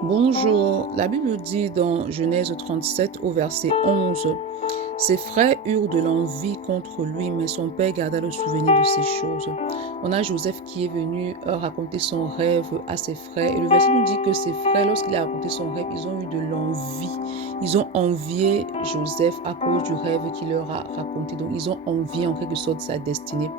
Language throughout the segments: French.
Bonjour, la Bible dit dans Genèse 37 au verset 11, ses frères eurent de l'envie contre lui, mais son père garda le souvenir de ces choses. On a Joseph qui est venu raconter son rêve à ses frères. Et le verset nous dit que ses frères, lorsqu'il a raconté son rêve, ils ont eu de l'envie. Ils ont envié Joseph à cause du rêve qu'il leur a raconté. Donc, ils ont envié en quelque sorte sa destinée.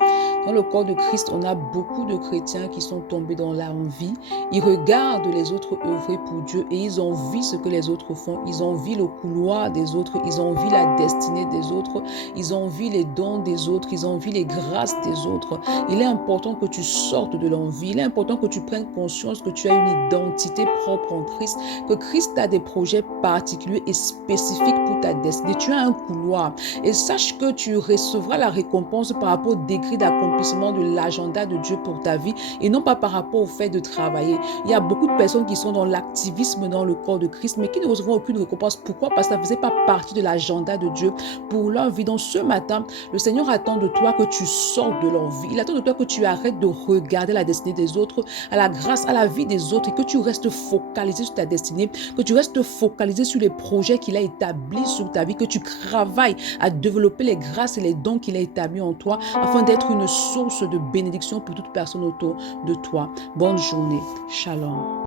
Dans le corps de Christ, on a beaucoup de chrétiens qui sont tombés dans l'envie. Ils regardent les autres œuvrer pour Dieu et ils envient ce que les autres font. Ils envient le couloir des autres. Ils envient la destinée des autres. Ils envient les dons des autres. Ils envient les grâces des autres. Il est important que tu sortes de l'envie. Il est important que tu prennes conscience que tu as une identité propre en Christ. Que Christ a des projets particuliers et spécifiques pour ta destinée. Tu as un couloir. Et sache que tu recevras la récompense par rapport au décret d'accomplissement de l'agenda de Dieu pour ta vie et non pas par rapport au fait de travailler. Il y a beaucoup de personnes qui sont dans l'activisme dans le corps de Christ, mais qui ne recevront aucune récompense. Pourquoi? Parce que ça ne faisait pas partie de l'agenda de Dieu pour leur vie. Donc ce matin, le Seigneur attend de toi que tu sortes de l'envie. Il attend de toi que tu arrêtes de regarder la destinée des autres, à la grâce, à la vie des autres, et que tu restes focalisé sur ta destinée, que tu restes focalisé sur les projets qu'il a établis sur ta vie, que tu travailles à développer les grâces et les dons qu'il a établis en toi, afin d'être une source de bénédiction pour toute personne autour de toi. Bonne journée. Shalom.